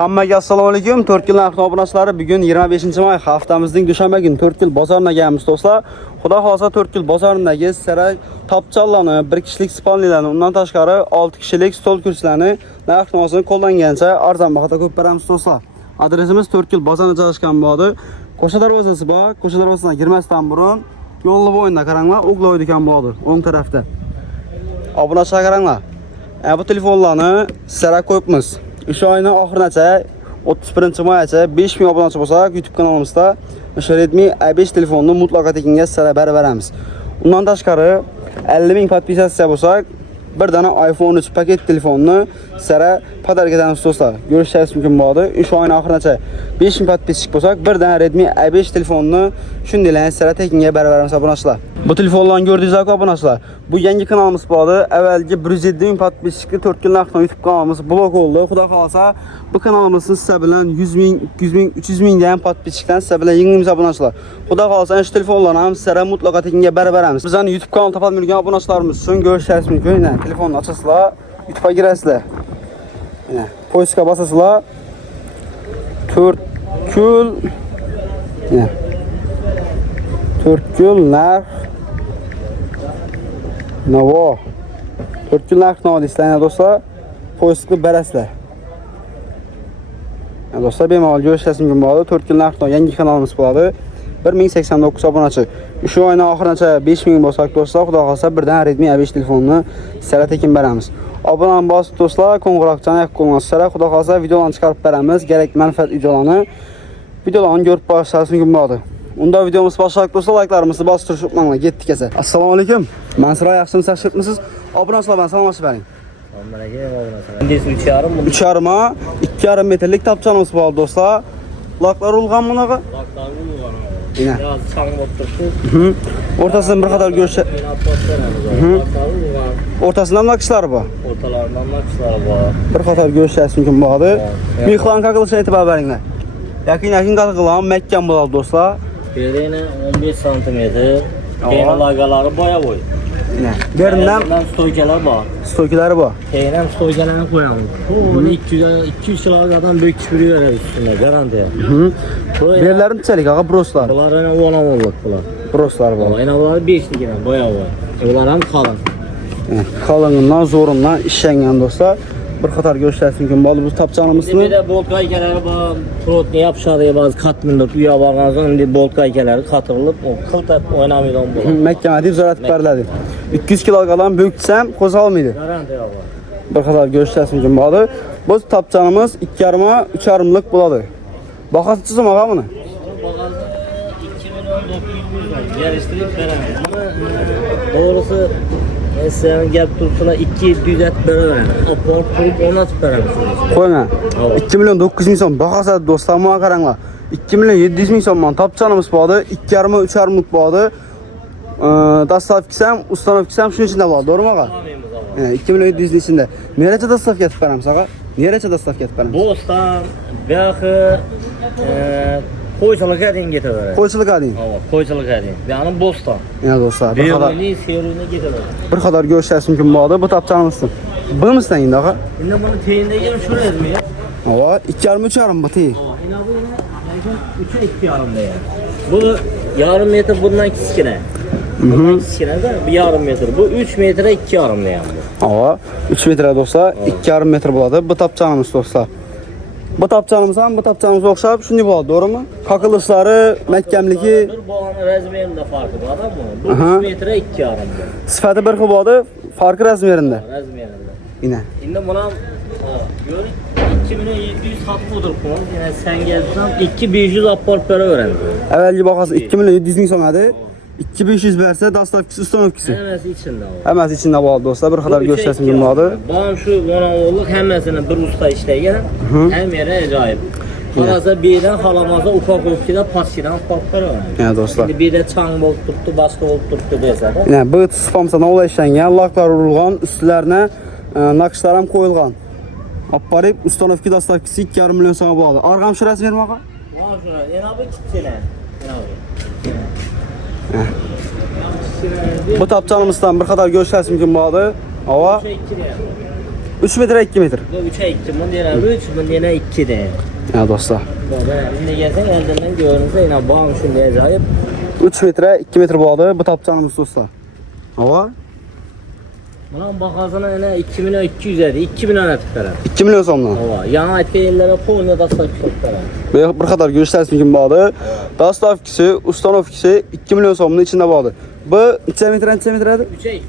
Hammaga assalomu alaykum. 4 yil narx obunachilari bugun 25-may haftamizning dushanba kuni 4 yil bozorina kelamiz do'stlar. Xudo xolasa 4 yil bozorindagi saray topchallarni, bir kishilik spalnilarni, undan tashqari 6 kishilik stol kursilarni narx-navosini qo'llangancha arzon bahoda ko'p beramiz do'stlar. Adresimiz 4 yil bozorida joylashgan bo'ladi. Ko'cha darvozasi bor. Ko'cha darvozasidan kirmasdan burun yo'lni bo'yinda qaranglar, o'g'loydi ekan bo'ladi, o'ng tarafda. Obunachilar qaranglar. Bu telefonlarni sizlarga qo'yibmiz. O'sha oyning oxirigacha 31-maygacha 5000 obunachi bo'lsa, YouTube kanalimizda o'sha Redmi A5 telefonni mutlaqo tekinga sizlarga berib beramiz. Undan tashqari 50000 podpisatsiya bo'lsa, bir dana iPhone 3 paket telefonni sizlarga podarka etamiz do'stlar. Ko'rishingiz mumkin bo'ladi. O'sha oyning oxirigacha 5000 podpisчик bo'lsa, bir dana Redmi A5 telefonni shundaylarni sizlarga tekinga berib beramiz obunachilar. Bu telefonlarni gördüğünüz obunachilar. Bu yangi kanalimiz bo'ldi. Avvalgi 107.000 podpisчикli 4 yil narxdan YouTube kanalimiz blok oldu. Xudo xolasa bu kanalımızın sizlar bilan 100.000, 200.000, 300.000 degan podpisчикdan sizlar bilan yengimiz obunachilar. Xudo xolasa shu telefonlarni ham sizlarga mutlaqo tekinga berib beramiz. Bizning YouTube kanal topolmagan obunachilarimiz uchun ko'rishingiz mumkin. Mana telefonni ochasizlar, YouTube'ga kirasizlar. Mana poiskga bosasizlar. 4 yil. Mana 4 yil narx Navo. 4 yil narx navo deysizlar do'stlar. Poiskni berasizlar. Do'stlar bemalol ko'rishingiz mumkin bo'ladi. 4 yil narx navo yangi kanalimiz bo'ladi. 1089 obunachi. Shu oyning oxirigacha 5000 bo'lsak do'stlar, xudo xolsa birdan Redmi A5 telefonni sizlarga tekin beramiz. Obuna bosib do'stlar, qo'ng'iroqchani yo'q qilmasizlar. Xudo xolsa videolarni chiqarib beramiz. Kerak manfaat videolarni ko'rib borishingiz mumkin bo'ladi. Unda videomiz başlayaq do'stlar, like'larimizni bostirib unutmanglar. Ketdik esa. Assalomu alaykum. Mansur yaxshimisiz, yaxshimisiz? Obunachilar bilan salomlashib bering. Assalomu alaykum. Endi 3,5 3,5 2,5 metrlik tapchanimiz bor do'stlar. Laqlar ulg'an bunaqa? Laqlar ulg'an. Ina. Yoz chang bo'lib turibdi. O'rtasidan bir qator go'sht. O'rtasidan naqshlar bor. O'rtalaridan naqshlar bor. Bir qator go'sht mumkin bo'ladi. Mehron qaqilishini aytib beringlar. Yaqin qaqilgan mahkam bo'ladi do'stlar. Perene 15 cm. Keyin logalari boya-boy. Berinden stoykalar bor. Stoykalari bor. Keyin stoykalarni qo'yamiz. Bu 200 kilodan büyük kibri beradi üstüne, garantiya. Berlarini neçalik ağa broslar? Bular ana 10 avonlik bular. Broslar bor. Ayna bular 5'likdan boya-boy. Ular ham qalin. Qalınından, zorundan işləngan do'stlar. Bir qator go'shtlar mumkin bo'ldi. Bu tapchanimizni. Bir de boltka ekalari bor. Protni yapışadi, ba'zi qatminda uya borgan so'ng endi boltka ekalari qatirilib, o qiltab o'ynamaydigan bo'ladi. Mahkama deb zorat beriladi. 200 kiloga olan büyütsem qo'zg'almaydi. Garantiya bor. Bir qator go'shtlar mumkin bo'ldi. Bu tapchanimiz 2,5 3,5lik bo'ladi. Bahası chizim ağa buni? Bagajda 2 milyon 900 var. Yarıştırıp beramiz. Doğrusu sen gel tutsana 200 et beramiz. Aport kurup ona beramiz. Qo'yma. 2 milyon 900 ming so'm bahası do'stlar, mana qaranglar. 2 milyon 700 ming so'mdan tapchanimiz bo'ldi. 2,5 3,5lik bo'ldi. Dastavkisi ham, ustanovkisi ham shuning ichida bo'ladi, to'g'rimi ağa? 2 milyon 700 ning ichida. Nerecha dastavka etib beramiz ağa? Nerecha dastavka etib beramiz? Bo'ston, buyoqi qo'ychilikka deyim ketaveradi. Qo'ychilikka deyim. Qo'ychilikka deyim. Ya'ni Bo'ston. Ya do'stlar, bir qator seruni ketaveradi. bir qator go'shtlar mumkin bo'ldi. Bu tapchanimizni. Bilmisizlar endi ağa? Endi buni teyindagi ham shu razmi. Ava 2,5 3,5 bu tey. Endi bu 3'e 2,5 deya. Bu yarım metre bundan kichkina. Bundan kichkina da bir yarım metre. Bu 3 metre 2,5 deya bu. Ava 3 metre do'stlar, 2,5 metr bo'ladi. Bu tapchanimiz do'stlar. Bu tapchanimiz ham bu tapchanimizga o'xshab shunday bo'ladi, to'g'rimi? Qaqilishlari, mahkamligi, Bir bo'g'ani razmerida farqi bor-da bu. Bu 3 metre 2,5. sifati bir xil bo'ladi, farqi razmerida. Razmerida. Ina. Endi buni ko'ring 2 milyon 700 xat qo'ydiribmiz. Yana sen gelsan 2500 olib borib beraveramiz. Avvalgi bahası 2 milyon 700 ming so'm edi. 2500 bersa dastavkisi, ustanovkisi. Hammasi ichida bor. Hammasi ichida bo'ladi do'stlar. Bir qator go'shtlar mumkin bo'ladi. Ba'm shu o'g'illik hammasini bir usta ishlagan. Ham yeri ajoyib. Qarasa biydan xolamasa upakovkida paskidan olib beraveramiz. Ya do'stlar. Endi biyda chang bo'lib turibdi, boshqa bo'lib turibdi desa-da. Ina bu spamsa navla ishlangan, laklar urilgan, ustlarına naqshlar ham qo'yilgan. Olib borib, ustanovka dastavkisi 2,5 million so'm bo'ladi. Arg'am shirasi bermoqqa? Mana shu. Yana bu kichkina. Bu tapchanimizdan bir qator go'shtlar mumkin bo'ladi. Ava 3 metr 2 metr. Bu 3'e 2 bunun yana 3 bunun yana 2 de. Ya dostlar. Şimdi gelsen elden görünse yine bağım şimdi acayip. 3 metre 2 metr bo'ladi bu tapçanımız dostlar. Hava Bunun bakasına yine 2 milyon 200 edi. 2 milyon etkilere. 2 milyon so'mdan. Hava. Yana etki yerlere koyunu da satışlara. Bir kadar görüşleriniz mümkün bağlı. Dastav ikisi, Ustanov ikisi 2 milyon so'mning içinde bağlı. Bu 3 metre 3 metredi? 3'e 2.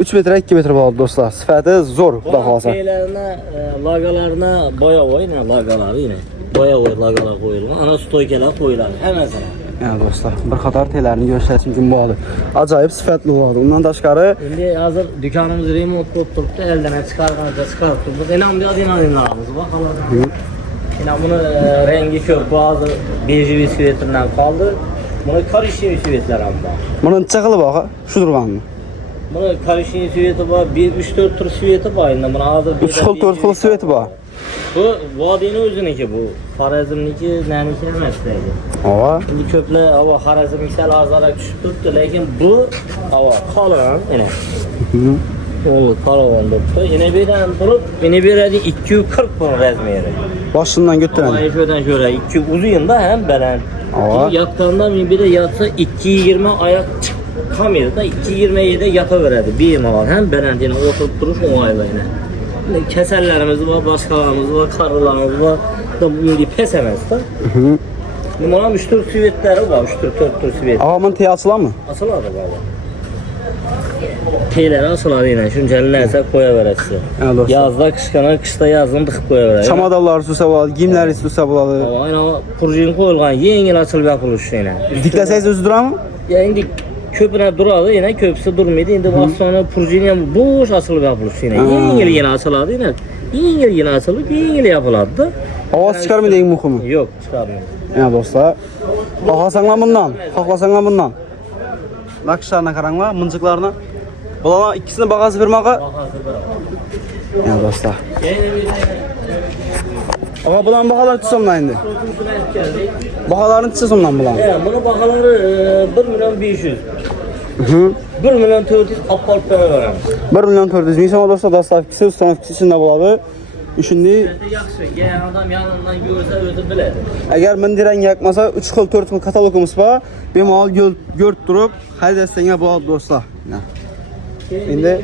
3 metre 2 metr bağlı dostlar. Sifati zo'r, xudo Bu xolasa. şeylerine, lagalarına boya koy yine lagaları yine. Boya koy lagalar koyulgan. Ana stoykeler koyulan. Hemen sana. Yani dostlar, bir qator telerini görüşleriniz mümkün bağlı. Acayip sifatli bo'ladi. Undan tashqari Şimdi hazır dükkanımız remote болып turibdi. Elden çıkarganca çıkarıp durduk. İnan bir adinalin ağımız. Bakalım. İnan bunu rengi kök bazı beji sivetinden kaldı. Bunu karışık sivetler ama. bunun çaqılı baqa, şu durganmi? Bunu karışık siveti var. 3-4 tur siveti var. Yine bunu hazır 3 xil 4 xil siveti bor. Bu vadinin özüneki bu. Xorazmniki neniki emas deydi. Hava Şimdi köpler hava Xorazm misal azara tushib turibdi, lekin bu hava qolgan yine. Yo'l qolgan turibdi. Yine birdan turib, yine beradi 240 pul razmeri. başından götürən. Ama şuradan şöyle 2 uzun da hem belen. Hava Yattığında bir de yatsa 2.20 ayak çıkamıyor da 2.27'de yata veredi. Bir mal hem belen yine oturup duruş o ayla yine. Keserlerimiz var, başkalarımız var, karılarımız var. Da bu pes emez da. Numara 3-4 sivetleri var, 3-4 sivet. Ağamın tey açılan mı? Asıl adı var. Teyleri asıl adı yine, şunun neyse koya veresi. Evet dostlar. Yazda kışkana, kışta yazın tıkıp koya veresi. Çamadalları süsə болады, giyimləri süsə болады. Aynen purjin koyulgan, yengil açılıp yapılmış yine. Dikləsəyiz özü duramı? Ya indi köpüne duradı yine köpüsü durmadı. Indi az sonra purjin boş açılıp yapılmış yine. Yengil yine açıladı yine. Yengil yine açılıp yengil yapıladı. Avaz çıxar mı deyin muxumu? Yok çıkarmıyor. Ya dostlar. Xaxasanlar bundan, xaxlasanlar bundan. Nakışlarına qaranglar, mıncıqlarına. Bulana ikisini bağası verməyə. Ya dostlar. Ağa bulan baxalar çıxsomdan indi. Baxaların çıxsomdan bulan. Bunun bakaları 1 milyon 500. 1 milyon 400 apart para verəm. 1 milyon 400 min so'm dostlar, Dastav ikisi, Ustanov ikisi içində buladı. Şimdi Yaxşı, gelen adam yanından görsə özü bilir. əgər mindirən yakmasa 3 xil 4 xil katalogumuz var. Bemal gör durub xərid etsəngə buladı dostlar. Şimdi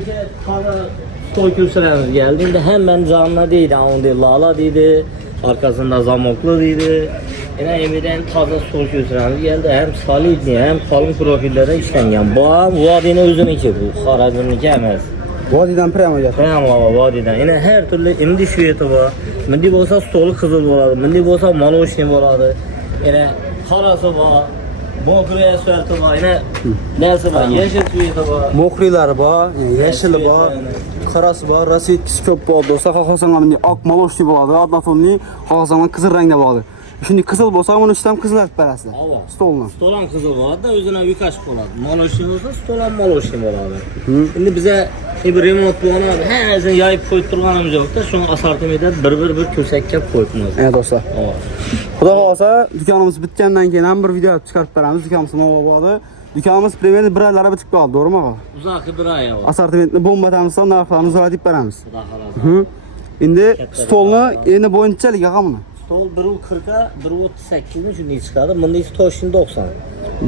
stol kürsülerimiz geldi. Şimdi hemen canlı değildi. Onda lala değildi. Arkasında zamoklu değildi. Yine evden taze stol kürsülerimiz geldi. Hem solidli hem kalın profillere işlengen. Bu vadinin özününki bu. Xorazmniki emas. Vadidən prema gətir. Tamam vadiden. Yine her türlü indi şüveti var. Mindi olsa stolu kızıl oladı. Mindi olsa maloşni oladı. Yine karası var. Mokri esverti var. Yine nesi var? Yeşil şüveti var. Moxriləri var, yeşili var, qarası var, rasetkisi köp болады dostlar. Xaxasanlar indi ak maloşni болады, adnatonli, xaxasanlar qızıl rəngdə болады. Şimdi kızıl bolsa onun üstəm qızıl ət bərəsidir. Stoluna. Stolan kızıl vardı da özüne yukaş oladı. Maloşni olsa stolan maloşni oladı. Şimdi bize bir remont bulan abi her yayıp koyup durganımız yok da şunu asartımda bir kösekkep koyupmaz. Evet dostlar. Xudo xolasa dükkanımız bitgəndən keyin bir video çıxarıb berəmiz. Dükkanımız nova bağlı. Dükkanımız primeri bir aylara bitib qaldı, doğru mu ağa? Uzakı bir ay var. Asortimentli bombatamızdan narxlarını uzadıb berəmiz. Daha İndi stolunu endi boyunçalik ağa bunu. Stol 1.40'a 1.38'in şunu çıkardı. Bunda ise toşun 90.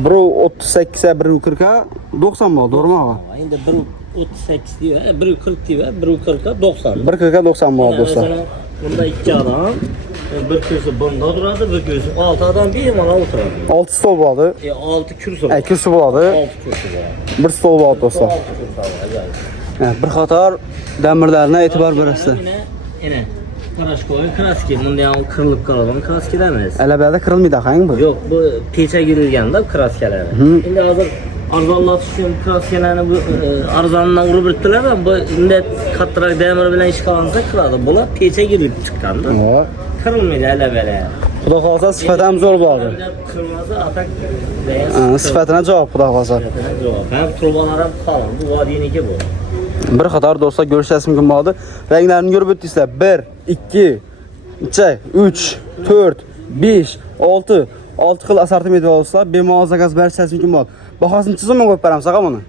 1.38'ə 1.40'a 90 oldu, doğru mu ağa? Şimdi 1.38 diyor. 1.40 diyor. 1.40'a 90. 1.40'a 90 oldu dostlar. Bunda iki adam. Bir kürsü bunda duradı, bir kürsü altı adam bir mala oturardı. 6 stol oldu. 6 kürsü var. Kürsü oldu. 6 kürsü var. Bir stol oldu dostlar. 6 kürsü var. Evet, bir qatar dəmirlərinə etibar verəsiniz. Yine Karaş koyun, kraski. Bunda yani kırılıp kalan kraski demez. Ələbədə qırılmaydı axı bu. Yok, bu peçe girilgen de kraskeleri. Şimdi hazır arzallatışın kraskelerini bu arzanından vurup bittiler ama bu şimdi kattırak demir bilen iş kalansa kırıldı. Buna peçe girilip çıkandı. Kırılmıyordu hele böyle. Xudo xolasa sifətəm zor bağlı. Kırmızı atak beyaz. Sifətinə cavab xudo xolasa. Hem turbalarım kalın. Bu vadiyiniki bu. Bir qatar dostlar görüşəsiz mümkün bağlı. Rənglərini görüb ötdüksə 1, 2, 3, 4, 5, 6, 6 xil asortiment var dostlar. Bemal zakaz bərçəsi mümkün bağlı. Baxasını çizim mən qoyub bərəm sağa bunu.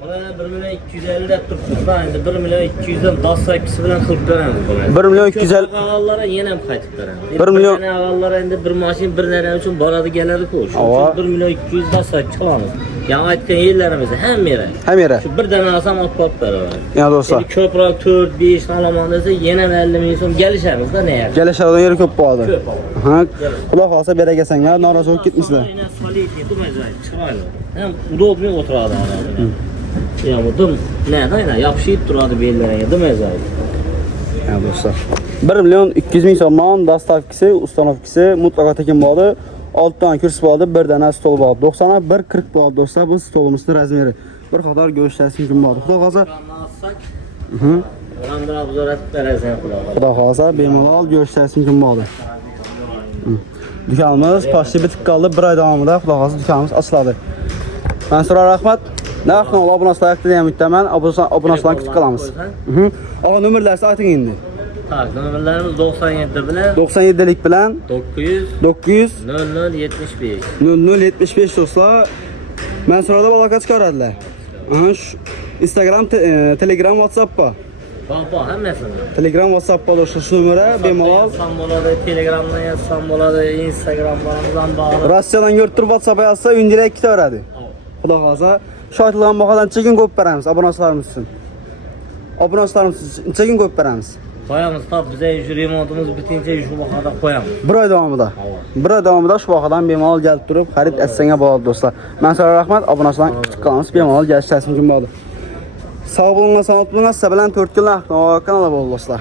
Bana 1 milyon 250 de tutmuş. Ben de 1 milyon 200'den DAS sakisi bilen 40 veremiz bana. 1 milyon 250 Ağalara yine mi kaytıp veremiz? 1 milyon- Ağalara indi bir maşin bir nere için baradı gelirdi koş. Ava. 1 milyon 200 DAS sakisi çalamız. Yani aytken yerlerimizi hem yere. hem yere. Şu bir tane alsam atlat beraber. Ya dostlar. Yani köprak 4-5 alaman dese yine 50 milyon gelişemiz de ne yer? Gəlişərdən yeri köp boğadı. Köp al. Aha. Kulaq alsa belə gəlsən ya, narazı olub gitmişlər. Aynen solidity, dım acayip, çıkarlı. Hem udoblu oturardı adam. Ya bu dım, ne da yine yapışıp durardı bir yerlere, dım acayip. Ya dostlar. 1 milyon 200 min so'mdan DAS tavkisi, ustanovkisi mutlaka tekin bo'ladi. 6 tane kürsü bo'ladi, bir dana stol bo'ladi. 90'a 1.40 bo'ladi dostlar. Bu stolumuzning razmeri. Bir qator görüşləsi mümkün bo'ladi. Xudo xolsa, Anlatsak, hı. oran bir abzor et veresen kulağa. Xudo xolsa bemalol görüşləsi mümkün bo'ladi. Dükanımız paşlı bitik qaldı. 1 ay davamında Xudo xolsa dükanımız açıladi. Mən sonra Rahmat, nə vaxtdan ol abunasılar ayaqda deyəm mütləmən, abunasılar kütük qalamız. Hı. Ağa nömrlərsə aytın indi. Tak, numaralarımız 97 bilen 97'lik bilen 900 900 00 75. 0075 dostlar. Mən sonra da balaka çıxaradılar. Aha, şu Instagram, Telegram, WhatsApp var. Baba hemmesini. Telegram, WhatsApp var dostlar şu nömrə bemalol. Yazsam boladı, Telegram'dan yazsam boladı, Instagram'dan bağlı. Rusiyadan götürüb WhatsApp-a yazsa ündələ 2 öyrədi. Xudo xolsa şahidlərin baxadan çəkin qoyub verəmiz abunəçilərimiz üçün. Abunəçilərimiz üçün çəkin qoyub verəmiz. Koyamız tab bize remontumuz bitince şu bakada koyamız. 1 ay davamında. 1 ay davamında şu baxadan bemalol gəlib durub xərid etsəngə bağlı dostlar. Mən sonra Rahmat abunəçilərin küçük qalanız bemalol gəlişləsin gün bağlı. Sağ olun, sağ olun. Sizə bilən 4 gün kanala bağlı dostlar.